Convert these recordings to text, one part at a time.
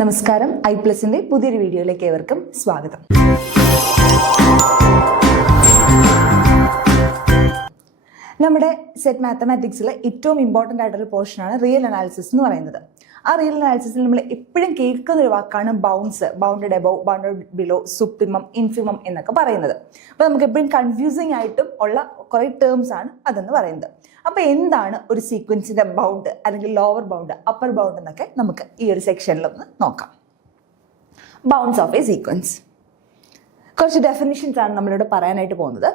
നമസ്കാരം, ഐപ്ലസിന്റെ പുതിയൊരു വീഡിയോയിലേക്ക് ഏവർക്കും സ്വാഗതം. നമ്മുടെ സെറ്റ് മാത്തമാറ്റിക്സിലെ ഏറ്റവും ഇമ്പോർട്ടൻ്റ് ആയിട്ടൊരു പോർഷനാണ് റിയൽ അനാലിസിസ് എന്ന് പറയുന്നത്. ആ റിയൽ അനാലിസിസിൽ നമ്മൾ എപ്പോഴും കേൾക്കുന്ന ഒരു വാക്കാണ് bounds, bounded above, bounded below, supremum, infimum എന്നൊക്കെ പറയുന്നത്. അപ്പോൾ നമുക്ക് എപ്പോഴും കൺഫ്യൂസിങ് ആയിട്ടും ഉള്ള കുറേ ടേംസ് ആണ് അതെന്ന് പറയുന്നത്. അപ്പോൾ എന്താണ് ഒരു സീക്വൻസിന്റെ ബൗണ്ട് അല്ലെങ്കിൽ ലോവർ ബൗണ്ട്, അപ്പർ ബൗണ്ട് എന്നൊക്കെ നമുക്ക് ഈ ഒരു സെക്ഷനിലൊന്ന് നോക്കാം. Bounds of A sequence. കുറച്ച് ഡെഫിനിഷൻസ് ആണ് നമ്മളിവിടെ പറയാനായിട്ട് പോകുന്നത്.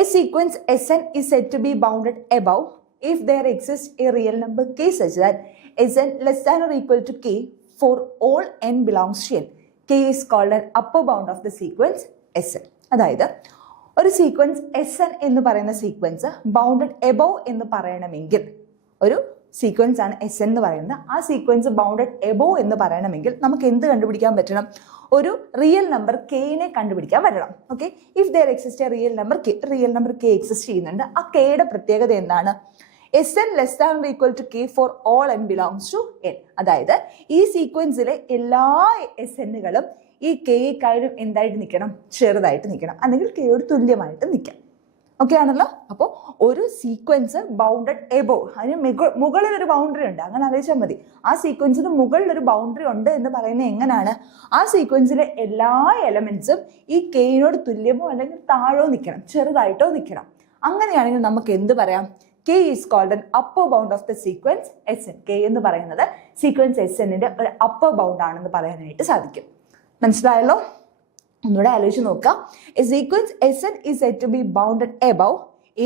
A sequence Sn is said to be bounded above if there exists a real number k such that Sn less than or equal to k for all n belongs to n. K is called an upper bound of the sequence Sn. അതായത് ഒരു sequence Sn എന്ന് പറയുന്ന sequence bounded above എന്ന് പറയണമെങ്കിൽ, ഒരു sequence ആണ് Sn എന്ന് പറയുന്നത്, ആ സീക്വൻസ് ബൗണ്ടഡ് എബവ് എന്ന് പറയണമെങ്കിൽ നമുക്ക് എന്ത് കണ്ടുപിടിക്കാൻ പറ്റണം? ഒരു റിയൽ നമ്പർ കെനെ കണ്ടുപിടിക്കാൻ പറ്റണം. Okay, if there exist a real number k, real number k exist ചെയ്യുന്നുണ്ട്. ആ കെയുടെ പ്രത്യേകത എന്താണ്? Sn less than or equal to k for all n belongs to n. അതായത് ഈ സീക്വൻസിലെ എല്ലാ Snകളും ഈ കെയേക്കാളും എന്തായിട്ട് നിൽക്കണം? ചെറുതായിട്ട് നിൽക്കണം, അല്ലെങ്കിൽ കെയോട് തുല്യമായിട്ട് നിൽക്കാം. ഓക്കെ ആണല്ലോ? അപ്പോൾ ഒരു സീക്വൻസ് ബൗണ്ടഡ് എബോവ്, അതിന് മുകളിൽ ഒരു ബൗണ്ടറി ഉണ്ട്, അങ്ങനെ ആലോചിച്ചാൽ മതി. ആ സീക്വൻസിന് മുകളിൽ ഒരു ബൗണ്ടറി ഉണ്ട് എന്ന് പറയുന്നത് എങ്ങനെയാണ്? ആ സീക്വൻസിലെ എല്ലാ എലമെന്റ്സും ഈ കെയിനോട് തുല്യമോ അല്ലെങ്കിൽ താഴോ നിൽക്കണം, ചെറുതായിട്ടോ നിൽക്കണം. അങ്ങനെയാണെങ്കിൽ നമുക്ക് എന്ത് പറയാം? K is called an upper bound of the sequence Sn. K എന്ന് പറയുന്നത് സീക്വൻസ് Snന്റെ ഒരു അപ്പർ ബൗണ്ട് ആണെന്ന് പറയാനായിട്ട് സാധിക്കും. മനസ്സിലായല്ലോ? ഒന്നുകൂടെ ആലോചിച്ച് നോക്കാം. A sequence Sn is said to be bounded above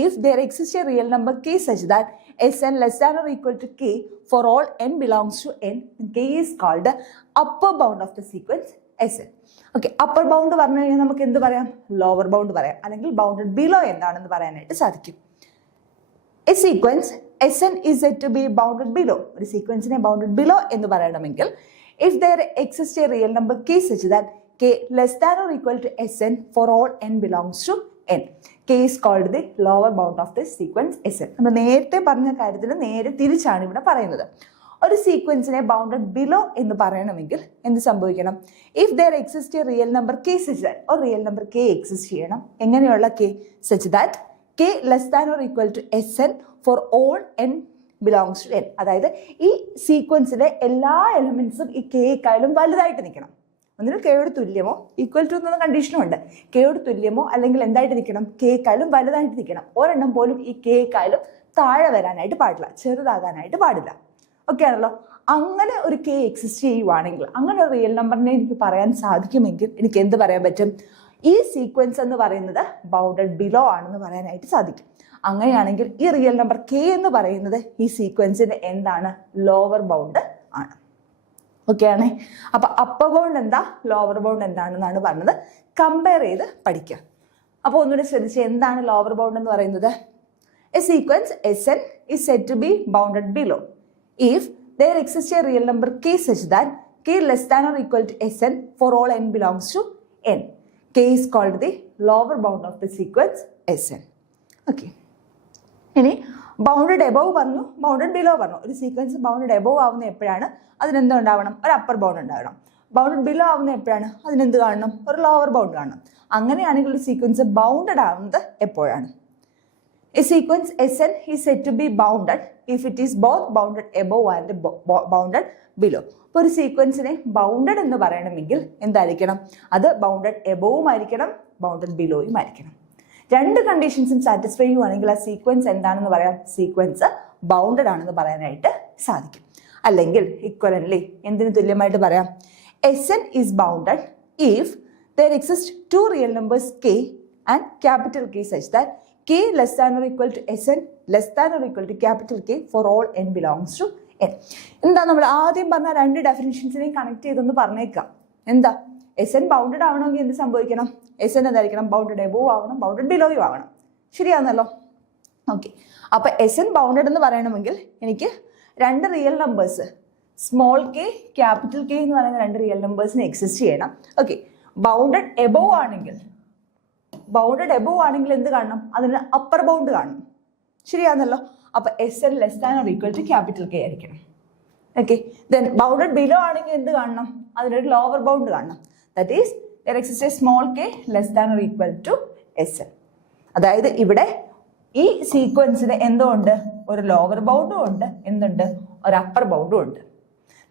if there exists a real number k such that Sn less than or equal to k for all n belongs to n. K is called the upper bound of the sequence Sn. Okay, upper bound പറഞ്ഞു കഴിഞ്ഞാൽ നമുക്ക് എന്ത് പറയാം? Lower bound പറയാം, അല്ലെങ്കിൽ bounded below എന്താണെന്ന് പറയാനായിട്ട് സാധിക്കും. A sequence Sn is said to be bounded below. ഒരു സീക്വൻസിനെ ബൗണ്ടഡ് ബിലോ എന്ന് പറയണമെങ്കിൽ if there exists a real number k such that k less than or equal to Sn for all n belongs to n. K is called the lower bound of the sequence Sn. നമ്മൾ നേരത്തെ പറഞ്ഞ കാര്യത്തിൽ നേരെ തിരിച്ചാണ് ഇവിടെ പറയുന്നത്. ഒരു സീക്വൻസിനെ bounded below എന്ന് പറയണമെങ്കിൽ എന്ത് സംഭവിക്കണം? If there exist a real number k such that, ഒരു റിയൽ നമ്പർ കെ എക്സിസ്റ്റ് ചെയ്യണം. എങ്ങനെയുള്ള k? Such that k less than or equal to Sn for all n belongs to n. അതായത് ഈ സീക്വൻസിലെ എല്ലാ എലിമെന്റ്സും ഈ കെയേക്കാളും വലുതായിട്ട് നിൽക്കണം. ഒന്നിനും കെയോട് തുല്യമോ, ഈക്വൽ ടു എന്ന കണ്ടീഷനും ഉണ്ട്. കെയോട് തുല്യമോ അല്ലെങ്കിൽ എന്തായിട്ട് നിൽക്കണം? കെയേക്കാളും വലുതായിട്ട് നിൽക്കണം. ഒരെണ്ണം പോലും ഈ കെയേക്കാളും താഴെ വരാനായിട്ട് പാടില്ല, ചെറുതാകാനായിട്ട് പാടില്ല. ഓക്കെ ആണല്ലോ? അങ്ങനെ ഒരു കെ എക്സിസ്റ്റ് ചെയ്യുവാണെങ്കിൽ, അങ്ങനെ ഒരു റിയൽ നമ്പറിനെ എനിക്ക് പറയാൻ സാധിക്കുമെങ്കിൽ എനിക്ക് എന്ത് പറയാൻ പറ്റും? ഈ സീക്വൻസ് എന്ന് പറയുന്നത് ബൗണ്ടഡ് ബിലോ ആണെന്ന് പറയാനായിട്ട് സാധിക്കും. അങ്ങനെയാണെങ്കിൽ ഈ റിയൽ നമ്പർ കെ എന്ന് പറയുന്നത് ഈ സീക്വൻസിന്റെ എന്താണ്? ലോവർ ബൗണ്ട് ആണ്. ഓക്കെ ആണേ? അപ്പൊ അപ്പർ ബൗണ്ട് എന്താ, ലോവർ ബൗണ്ട് എന്താണെന്നാണ് പറഞ്ഞത്. കമ്പയർ ചെയ്ത് പഠിക്കുക. അപ്പോൾ ഒന്നുകൂടി ശ്രദ്ധിച്ച്, എന്താണ് ലോവർ ബൗണ്ട് എന്ന് പറയുന്നത്? A sequence Sn is said to be bounded below if there exists a real number k such that k less than or equal to Sn for all n belongs to n. K is called the lower bound of the sequence Sn. Okay. ഇനി bounded above പറഞ്ഞു, bounded below പറഞ്ഞു. ഒരു sequence bounded above ആവുന്ന എപ്പോഴാണ്? അതിനെന്ത് ഉണ്ടാവണം? ഒരു upper bound ഉണ്ടാവണം. ബൗണ്ടഡ് ബിലോ ആവുന്ന എപ്പോഴാണ്? അതിനെന്ത് കാണണം? ഒരു ലോവർ ബൗണ്ട് കാണണം. അങ്ങനെയാണെങ്കിൽ ഒരു സീക്വൻസ് ബൗണ്ടഡ് ആവുന്നത് എപ്പോഴാണ്? A sequence Sn is said to be bounded if it is both bounded above and bounded below. അപ്പോൾ ഒരു സീക്വൻസിനെ ബൗണ്ടഡ് എന്ന് പറയണമെങ്കിൽ എന്തായിരിക്കണം? അത് ബൗണ്ടഡ് എബവും ആയിരിക്കണം, ബൗണ്ടഡ് ബിലോയും ആയിരിക്കണം. രണ്ട് കണ്ടീഷൻസും സാറ്റിസ്ഫൈ ചെയ്യുവാണെങ്കിൽ ആ സീക്വൻസ് എന്താണെന്ന് പറയാം? സീക്വൻസ് ബൗണ്ടഡ് ആണെന്ന് പറയാനായിട്ട് സാധിക്കും. അല്ലെങ്കിൽ ഇക്വലന്റ്ലി എന്തിനു തുല്യമായിട്ട് പറയാം? Sn is bounded if there exist two real numbers k and capital K such that k less than or equal to Sn less than or equal to capital K for all n belongs to n. എന്താ നമ്മൾ ആദ്യം പറഞ്ഞ രണ്ട് ഡെഫിനിഷൻസിനെയും connect ചെയ്തൊന്ന് പറഞ്ഞേക്കാം. എന്താ? Sn bounded ആവണമെങ്കിൽ എന്ത് സംഭവിക്കണം? Sn എന്തായിരിക്കണം? ബൗണ്ടഡ് എബോവ് ആവണം, ബൗണ്ടഡ് ബിലോയും ആവണം. ശരിയാണല്ലോ? ഓക്കെ, അപ്പൊ Sn ബൗണ്ടഡ് എന്ന് പറയണമെങ്കിൽ എനിക്ക് രണ്ട് real numbers, small K, capital K എന്ന് പറയുന്ന രണ്ട് റിയൽ നമ്പേഴ്സിന് എക്സിസ്റ്റ് ചെയ്യണം. ഓക്കെ, ബൗണ്ടഡ് എബോവ് ആണെങ്കിൽ എന്ത് കാണണം? അതിന് അപ്പർ ബൗണ്ട് കാണണം. ശരിയാണല്ലോ? അപ്പൊ Sn less than or equal to capital k ആയിരിക്കണം. ഓക്കെ. ദെൻ ബൗണ്ടഡ് ബിലോ ആണെങ്കിൽ എന്ത് കാണണം? അതിനൊരു ലോവർ ബൗണ്ട് കാണണം. That is there exists a small k less than or equal to Sn. അതായത് ഇവിടെ ഈ സീക്വൻസിന് എന്തുണ്ട്? ഒരു ലോവർ ബൗണ്ടും ഉണ്ട്, എന്തുണ്ട്? ഒരു അപ്പർ ബൗണ്ടും ഉണ്ട്.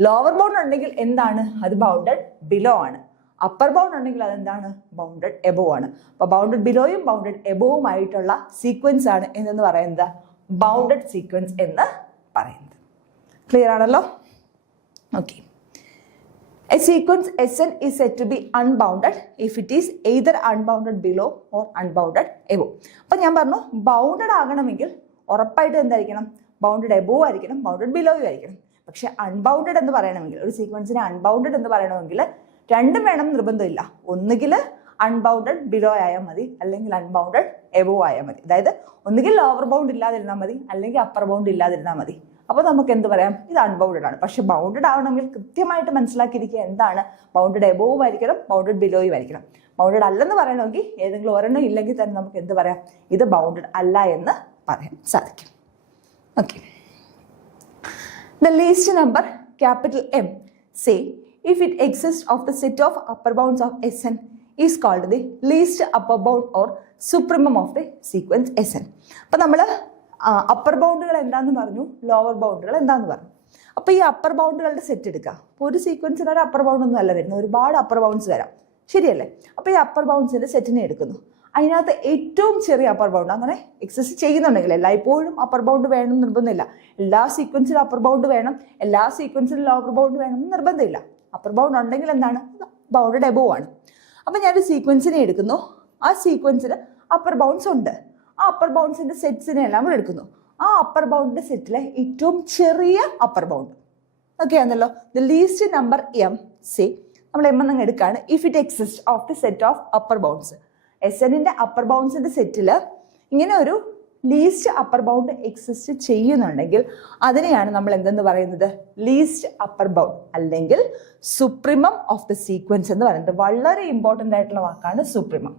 ലോവർ ബൗണ്ട് ഉണ്ടെങ്കിൽ എന്താണ്? അത് ബൗണ്ടഡ് ബിലോ ആണ്. അപ്പർ ബൗണ്ട് ഉണ്ടെങ്കിൽ അതെന്താണ്? ബൗണ്ടഡ് എബോവ് ആണ്. അപ്പൊ ബൗണ്ടഡ് ബിലോയും ബൗണ്ടഡ് എബോവും ആയിട്ടുള്ള സീക്വൻസ് ആണ് എന്ന് പറയുന്നത് ബൗണ്ടഡ് സീക്വൻസ് എന്ന് പറയുന്നത്. ക്ലിയർ ആണല്ലോ? Okay. A sequence Sn is said to be unbounded if it is either unbounded below or unbounded above. അപ്പോൾ ഞാൻ പറഞ്ഞു ബൗണ്ടഡ് ആകണമെങ്കിൽ ഉറപ്പായിട്ട് എന്തായിരിക്കണം? ബൗണ്ടഡ് എബോവ് ആയിരിക്കണം, ബൗണ്ടഡ് ബിലോയും ആയിരിക്കണം. പക്ഷെ അൺബൗണ്ടഡ് എന്ന് പറയണമെങ്കിൽ, ഒരു സീക്വൻസിനെ അൺബൗണ്ടഡ് എന്ന് പറയണമെങ്കിൽ രണ്ടും വേണം നിർബന്ധമില്ല. ഒന്നുകിൽ അൺബൗണ്ടഡ് ബിലോ ആയാൽ മതി, അല്ലെങ്കിൽ അൺബൗണ്ടഡ് എബോവ് ആയാൽ മതി. അതായത് ഒന്നുകിൽ ലോവർ ബൗണ്ട് ഇല്ലാതിരുന്നാൽ മതി, അല്ലെങ്കിൽ അപ്പർ ബൗണ്ട് ഇല്ലാതിരുന്നാൽ മതി. അപ്പോൾ നമുക്ക് എന്ത് പറയാം? ഇത് അൺബൗണ്ടഡ് ആണ്. പക്ഷെ ബൗണ്ടഡ് ആവണമെങ്കിൽ കൃത്യമായിട്ട് മനസ്സിലാക്കിയിരിക്കുക എന്താണ്? ബൗണ്ടഡ് എബോവും ആയിരിക്കണം, ബൗണ്ടഡ് ബിലോയും ആയിരിക്കണം. ബൗണ്ടഡ് അല്ലെന്ന് പറയണമെങ്കിൽ ഏതെങ്കിലും ഒരെണ്ണം ഇല്ലെങ്കിൽ തന്നെ നമുക്ക് എന്ത് പറയാം? ഇത് ബൗണ്ടഡ് അല്ല എന്ന് പറയാൻ സാധിക്കും. Okay. The least number capital M, say if it exists of the set of upper bounds of Sn is called the least upper bound or supremum of the sequence Sn. അപ്പോൾ നമ്മൾ upper ബൗണ്ടുകൾ എന്താന്ന് പറഞ്ഞു, lower ബൗണ്ടുകൾ എന്താന്ന് പറഞ്ഞു. അപ്പോൾ ഈ upper ബൗണ്ടുകളുടെ set എടുക്കുക. അപ്പോൾ ഒരു സീക്വൻസിന് ഒരു അപ്പർ ബൗണ്ട് ഒന്നും അല്ല വരുന്നത്, ഒരുപാട് അപ്പർ ബൗണ്ട്സ് വരാം, ശരിയല്ലേ? അപ്പോൾ ഈ അപ്പർ ബൗണ്ട്സിന്റെ സെറ്റിനെ എടുക്കുന്നു. അതിനകത്ത് ഏറ്റവും ചെറിയ അപ്പർ ബൗണ്ട് അങ്ങനെ എക്സിസ്റ്റ് ചെയ്യുന്നുണ്ടെങ്കിൽ, എല്ലായ്പ്പോഴും അപ്പർ ബൗണ്ട് വേണം നിർബന്ധമില്ല. എല്ലാ സീക്വൻസിലും അപ്പർ ബൗണ്ട് വേണം, എല്ലാ സീക്വൻസിലും ലോവർ ബൗണ്ട് വേണം എന്ന് നിർബന്ധമില്ല. അപ്പർ ബൗണ്ട് ഉണ്ടെങ്കിൽ എന്താണ്? ബൗണ്ടഡ് എബോവ് ആണ്. അപ്പം ഞാനൊരു സീക്വൻസിനെ എടുക്കുന്നു. ആ സീക്വൻസിന് അപ്പർ ബൗണ്ട്സ് ഉണ്ട്. ആ അപ്പർ ബൗണ്ട്സിന്റെ സെറ്റ്സിനെ എല്ലാം കൂടെ എടുക്കുന്നു. ആ അപ്പർ ബൗണ്ടിന്റെ സെറ്റിലെ ഏറ്റവും ചെറിയ അപ്പർ ബൗണ്ട് ഓക്കെ ആണല്ലോ. The least number M, say നമ്മൾ എം എന്നങ്ങ് എടുക്കുകയാണ്. If it exist of the set of upper bounds, Snന്റെ അപ്പർ ബൗണ്ട്സിന്റെ സെറ്റിൽ ഇങ്ങനെ ഒരു ലീസ്റ്റ് അപ്പർ ബൗണ്ട് എക്സിസ്റ്റ് ചെയ്യുന്നുണ്ടെങ്കിൽ അതിനെയാണ് നമ്മൾ എന്തെന്ന് പറയുന്നത്? ലീസ്റ്റ് അപ്പർ ബൗണ്ട് അല്ലെങ്കിൽ സുപ്രീമം ഓഫ് ദ സീക്വൻസ് എന്ന് പറയുന്നത്. വളരെ ഇമ്പോർട്ടൻ്റ് ആയിട്ടുള്ള വാക്കാണ് സുപ്രീമം.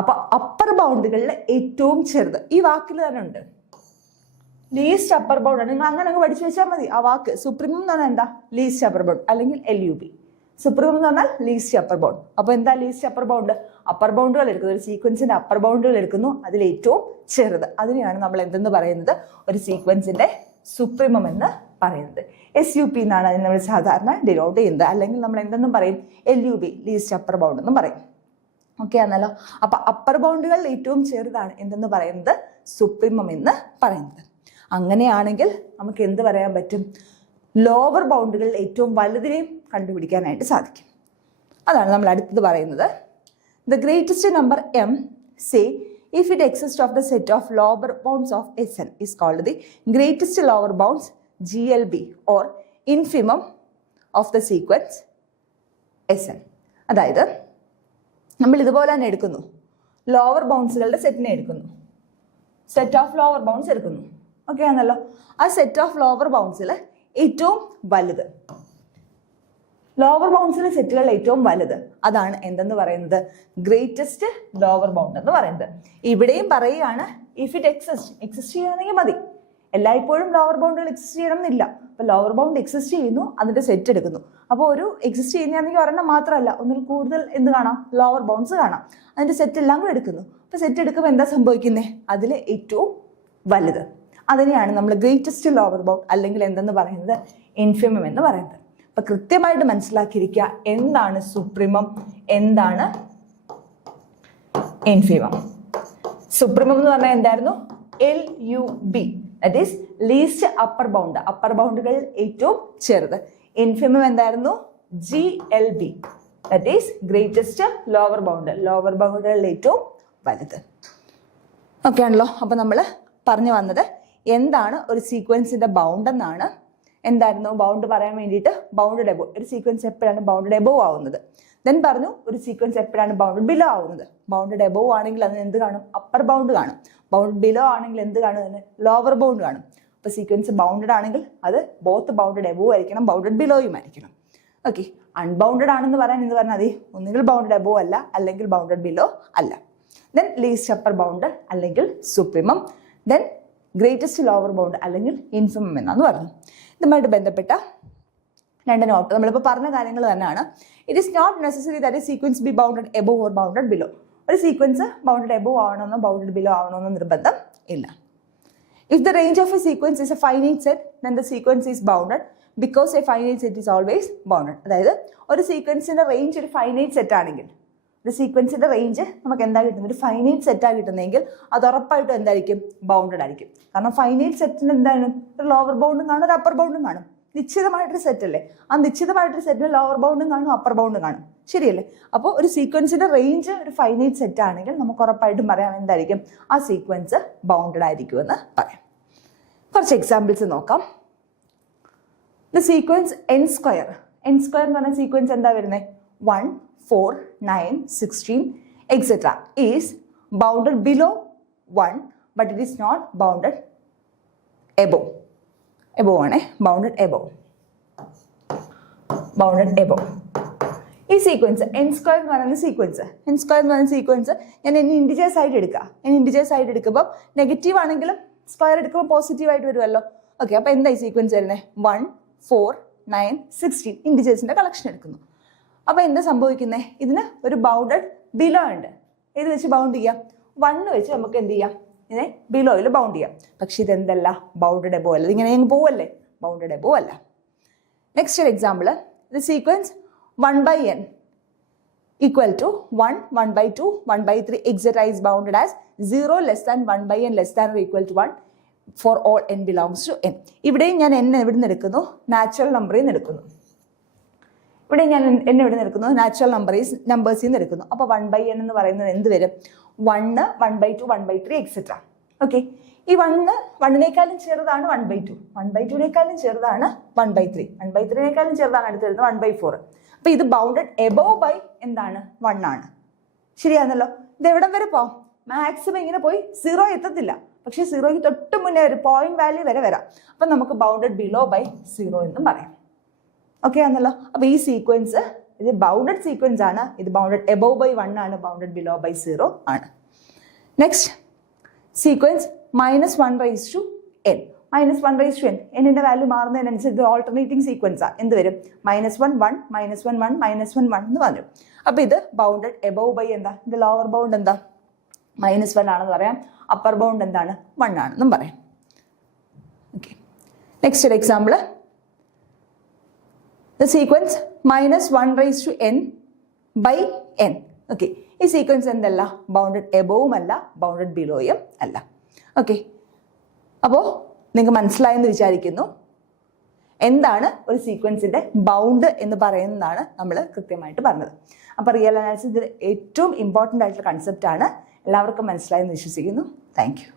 അപ്പൊ അപ്പർ ബൗണ്ടുകളിൽ ഏറ്റവും ചെറുത് ഈ വാക്കിൽ തന്നെ ഉണ്ട്. ലീസ്റ്റ് അപ്പർ ബൗണ്ട് നിങ്ങൾ അങ്ങനെ അങ്ങ് പഠിച്ചു വെച്ചാൽ മതി. ആ വാക്ക് സുപ്രീമം എന്ന് പറഞ്ഞാൽ എന്താ? ലീസ്റ്റ് അപ്പർ ബൗണ്ട് അല്ലെങ്കിൽ LUB. സുപ്രീമം എന്ന് പറഞ്ഞാൽ ലീസ്റ്റ് അപ്പർ ബൗണ്ട്. അപ്പൊ എന്താ ലീസ്റ്റ് അപ്പർ ബൗണ്ട്? അപ്പർ ബൗണ്ടുകൾ എടുക്കുന്നു, ഒരു സീക്വൻസിന്റെ അപ്പർ ബൗണ്ടുകൾ എടുക്കുന്നു, അതിൽ ഏറ്റവും ചെറുത്. അതിനെയാണ് നമ്മൾ എന്തെന്ന് പറയുന്നത്? ഒരു സീക്വൻസിന്റെ സുപ്രീമം എന്ന് പറയുന്നത്. SUP എന്നാണ് അതിന് നമ്മൾ സാധാരണ ഡിനോട്ട് ചെയ്യുന്നത്. അല്ലെങ്കിൽ നമ്മൾ എന്തെന്നും പറയും? LUB, ലീസ്റ്റ് അപ്പർ ബൗണ്ട് എന്നും പറയും. ഓക്കെ ആണല്ലോ. അപ്പൊ അപ്പർ ബൗണ്ടുകൾ ഏറ്റവും ചെറുതാണ് എന്തെന്ന് പറയുന്നത്? സുപ്രീമം എന്ന് പറയുന്നത്. അങ്ങനെയാണെങ്കിൽ നമുക്ക് എന്ത് പറയാൻ പറ്റും? ലോവർ ബൗണ്ടുകളിൽ ഏറ്റവും വലുതിനെയും കണ്ടുപിടിക്കാനായിട്ട് സാധിക്കും. അതാണ് നമ്മൾ അടുത്തത് പറയുന്നത്. The greatest number M, say if it exist of the set of lower bounds ഓഫ് Sn is called the greatest lower bounds GLB or infimum of the sequence Sn. അതായത് നമ്മൾ ഇതുപോലെ തന്നെ എടുക്കുന്നു, ലോവർ ബൗണ്ട്സുകളുടെ സെറ്റിനെ എടുക്കുന്നു, സെറ്റ് ഓഫ് ലോവർ ബൗണ്ട്സ് എടുക്കുന്നു. Okay ആണല്ലോ. ആ സെറ്റ് ഓഫ് ലോവർ ബൗണ്ട്സിൽ ഏറ്റവും വലുത്, ലോവർ ബൗണ്ട്സിലെ സെറ്റുകൾ ഏറ്റവും വലുത്, അതാണ് എന്തെന്ന് പറയുന്നത്? ഗ്രേറ്റസ്റ്റ് ലോവർ ബൗണ്ട് എന്ന് പറയുന്നത്. ഇവിടെയും പറയുകയാണ് ഇഫ് ഇറ്റ് എക്സിസ്റ്റ് ചെയ്യുകയാണെങ്കിൽ മതി. എല്ലായ്പ്പോഴും ലോവർ ബൗണ്ടുകൾ എക്സിസ്റ്റ് ചെയ്യണം എന്നില്ല. അപ്പൊ ലോവർ ബൗണ്ട് എക്സിസ്റ്റ് ചെയ്യുന്നു, അതിന്റെ സെറ്റ് എടുക്കുന്നു. അപ്പോൾ ഒരു എക്സിസ്റ്റ് ചെയ്യുന്നതാണെങ്കിൽ ഒരെണ്ണം മാത്രമല്ല, ഒന്നിൽ കൂടുതൽ എന്ത് കാണാം? ലോവർ ബൗണ്ട്സ് കാണാം. അതിന്റെ സെറ്റ് എല്ലാം കൂടെ എടുക്കുന്നു. അപ്പൊ സെറ്റ് എടുക്കുമ്പോൾ എന്താ സംഭവിക്കുന്നത്? അതിൽ ഏറ്റവും വലുത്, അതിനെയാണ് നമ്മൾ ഗ്രേറ്റസ്റ്റ് ലോവർ ബൗണ്ട് അല്ലെങ്കിൽ എന്തെന്ന് പറയുന്നത്? ഇൻഫിമം എന്ന് പറയുന്നത്. അപ്പൊ കൃത്യമായിട്ട് മനസ്സിലാക്കിയിരിക്കുക എന്താണ് സുപ്രീമം, എന്താണ് ഇൻഫിമം. സുപ്രീമം എന്ന് പറഞ്ഞാൽ എന്തായിരുന്നു? LUB, that is least upper bound, upper ബൗണ്ടുകൾ ഏറ്റവും ചെറുത്. ഇൻഫിമം എന്തായിരുന്നു? GLB, that is greatest lower bound, lower ബൗണ്ടുകളിൽ ഏറ്റവും വലുത്. ഓക്കെ ആണല്ലോ. അപ്പൊ നമ്മൾ പറഞ്ഞു വന്നത് എന്താണ് ഒരു സീക്വൻസിന്റെ ബൗണ്ട് എന്നാണ്. എന്തായിരുന്നു ബൗണ്ട് പറയാൻ വേണ്ടിയിട്ട്? Bounded above. ഒരു സീക്വൻസ് എപ്പോഴാണ് ബൗണ്ടഡ് എബോവ് ആവുന്നത്? ദെൻ പറഞ്ഞു ഒരു സീക്വൻസ് എപ്പോഴാണ് ബൗണ്ടഡ് ബിലോ ആവുന്നത്? ബൗണ്ടഡ് എബോവ് ആണെങ്കിൽ അതിന് എന്ത് കാണും? അപ്പർ ബൗണ്ട് കാണും. ബൗണ്ടഡ് ബിലോ ആണെങ്കിൽ എന്ത് കാണും? അതിന് ലോവർ ബൗണ്ട് കാണും. അപ്പൊ സീക്വൻസ് ബൗണ്ടഡ് ആണെങ്കിൽ അത് ബോത്ത് ബൗണ്ടഡ് എബോവ് ആയിരിക്കണം, ബൗണ്ടഡ് ബിലോയും ആയിരിക്കണം. ഓക്കെ. അൺബൗണ്ടഡ് ആണെന്ന് പറയാൻ എന്ത് പറഞ്ഞാൽ മതി? ഒന്നുകിൽ ബൗണ്ടഡ് എബോവ് അല്ല, അല്ലെങ്കിൽ ബൗണ്ടഡ് ബിലോ അല്ല. ദെൻ ലീസ്റ്റ് അപ്പർ ബൗണ്ട് അല്ലെങ്കിൽ supremum, then greatest lower bound അല്ലെങ്കിൽ ഇൻഫിമം എന്നാന്ന് പറഞ്ഞു. ഇതുമായിട്ട് ബന്ധപ്പെട്ട രണ്ട് നോട്ട് നമ്മളിപ്പോൾ പറഞ്ഞ കാര്യങ്ങൾ തന്നെയാണ്. It is not necessary that a sequence be bounded above or bounded below. ഒരു സീക്വൻസ് ബൗണ്ടഡ് എബോവ് ആവണമെന്നോ ബൗണ്ടഡ് ബിലോ ആവണമെന്നോ നിർബന്ധം ഇല്ല. If the range of a sequence is a finite set, then the sequence is bounded because a finite set is always bounded. അതായത് ഒരു സീക്വൻസിന്റെ range ഒരു finite set ആണെങ്കിൽ, ഒരു സീക്വൻസിന്റെ റേഞ്ച് നമുക്ക് എന്താ കിട്ടുന്നത്, ഒരു ഫൈനൈറ്റ് സെറ്റാണ് കിട്ടുന്നതെങ്കിൽ അത് ഉറപ്പായിട്ടും എന്തായിരിക്കും, ബൗണ്ടഡ് ആയിരിക്കും. കാരണം ഫൈനൈറ്റ് സെറ്റിന് എന്താണ്, ഒരു ലോവർ ബൗണ്ടും കാണും ഒരു അപ്പർ ബൗണ്ടും കാണും. നിശ്ചിതമായിട്ടൊരു സെറ്റ് അല്ലേ, ആ നിശ്ചിതമായിട്ടൊരു സെറ്റിന് ലോവർ ബൗണ്ടും കാണും അപ്പർ ബൗണ്ടും കാണും, ശരിയല്ലേ? അപ്പോൾ ഒരു സീക്വൻസിന്റെ റേഞ്ച് ഒരു ഫൈനൈറ്റ് സെറ്റ് ആണെങ്കിൽ നമുക്ക് ഉറപ്പായിട്ടും പറയാം എന്തായിരിക്കും, ആ സീക്വൻസ് ബൗണ്ടഡ് ആയിരിക്കും എന്ന് പറയാം. കുറച്ച് എക്സാമ്പിൾസ് നോക്കാം. ദ സീക്വൻസ് n സ്ക്വയർ എന്ന് പറഞ്ഞ സീക്വൻസ് എന്താ വരുന്നത്, 1, 4, 9, 16 etcetera is bounded below 1 but it is not bounded above. Above ആണേ, ബൗണ്ടഡ് എബോവ്. ഈ സീക്വൻസ് n സ്ക്വയർ എന്ന് പറയുന്ന സീക്വൻസ് ഞാൻ ഇൻഡിജേഴ്സ് ആയിട്ട് എടുക്കുക. ഇൻഡിജേഴ്സ് ആയിട്ട് എടുക്കുമ്പോൾ നെഗറ്റീവ് ആണെങ്കിലും സ്ക്വയർ എടുക്കുമ്പോൾ പോസിറ്റീവ് ആയിട്ട് വരുമല്ലോ. ഓക്കെ, അപ്പോൾ എന്താ ഈ സീക്വൻസ് വരുന്നത്, 1, 4, 9, 16 ഇൻഡിജേഴ്സിന്റെ കളക്ഷൻ എടുക്കുന്നു. അപ്പോൾ എന്താ സംഭവിക്കുന്നത്, ഇതിന് ഒരു ബൗണ്ടഡ് ബിലോ ഉണ്ട്. ഏത് വെച്ച് ബൗണ്ട് ചെയ്യാം, 1 വെച്ച് നമുക്ക് എന്ത് ചെയ്യാം, ഇതിനെ ബിലോയിൽ ബൗണ്ട് ചെയ്യാം. പക്ഷെ ഇതെന്തല്ല, ബൗണ്ടഡ് എബോവ് അല്ല. ഇതിങ്ങനെ പോവല്ലേ, ബൗണ്ടഡ് എബോവ് അല്ല. നെക്സ്റ്റ് ഒരു example, the sequence 1/n equal to 1, 1/2, 1/3 etc. is bounded as 0 less than 1/n less than or equal to 1 for all n belongs to n. ഇവിടെയും ഞാൻ n എവിടെ നിന്ന് എടുക്കുന്നു, നാച്ചുറൽ നമ്പറിൽ നിന്ന് എടുക്കുന്നു. ഇവിടെയും ഞാൻ n എവിടെ നിന്ന് എടുക്കുന്നു, നാച്ചുറൽ നമ്പേഴ്സിൽ നിന്ന് എടുക്കുന്നു. അപ്പോൾ 1/n എന്ന് പറയുന്നത് എന്ത് വരും, 1, 1/2, 1/3 എക്സെട്ര. ഓക്കെ, ഈ 1നേക്കാളും ചെറുതാണ് 1/2, 1/2നേക്കാളും ചെറുതാണ് 1/3, 1/3നേക്കാളും ചെറുതാണ് അടുത്ത് വരുന്നത് 1/4. അപ്പൊ ഇത് ബൗണ്ടഡ് എബോവ് ബൈ എന്താണ്, 1 ആണ്. ശരിയാണല്ലോ. ഇത് എവിടം വരെ പോവാം, മാക്സിമം ഇങ്ങനെ പോയി 0 എത്തത്തില്ല, പക്ഷെ 0ക്ക് തൊട്ട് മുന്നേ ഒരു പോയിന്റ് വാല്യൂ വരെ വരാം. അപ്പൊ നമുക്ക് ബൗണ്ടഡ് ബിലോ ബൈ 0 എന്നും പറയാം. ഓക്കെ ആണല്ലോ. അപ്പൊ ഈ സീക്വൻസ് ഇത് ബൗണ്ടഡ് സീക്വൻസ് ആണ്. ഇത് ബൗണ്ടഡ് എബോവ് ബൈ 1 ആണ്, ബൗണ്ടഡ് ബിലോ ബൈ 0 ആണ്. Next sequence -1/n. എന്നിന്റെ വാല്യൂ മാറുന്നതിനനുസരിച്ച് ഓൾട്ടർനേറ്റിംഗ് സീക്വൻസ് ആണ്. എന്ത് വരും, -1, 1, -1, 1, -1, 1 എന്ന് പറഞ്ഞു. അപ്പൊ ഇത് ബൗണ്ടഡ് എബോവ് ബൈ എന്താ, ഇത് ലോവർ ബൗണ്ട് എന്താ, -1 ആണെന്ന് പറയാം. അപ്പർ ബൗണ്ട് എന്താണ്, 1 ആണെന്നും പറയാം. ഓക്കെ, നെക്സ്റ്റ് ഒരു example, the sequence -1/n. Okay, ഈ സീക്വൻസ് എന്തല്ല, ബൗണ്ടഡ് എബോവും അല്ല ബൗണ്ടഡ് ബിലോയും അല്ല. ഓക്കെ, അപ്പോൾ നിങ്ങൾക്ക് മനസ്സിലായെന്ന് വിചാരിക്കുന്നു. എന്താണ് ഒരു സീക്വൻസിന്റെ ബൗണ്ട് എന്ന് പറയുന്നതാണ് നമ്മൾ കൃത്യമായിട്ട് പറഞ്ഞത്. അപ്പോൾ റിയൽ അനാലിസിസ് ഇതിൽ ഏറ്റവും ഇമ്പോർട്ടൻ്റ് ആയിട്ടുള്ള കൺസെപ്റ്റ് ആണ്. എല്ലാവർക്കും മനസ്സിലായെന്ന് വിശ്വസിക്കുന്നു. Thank you.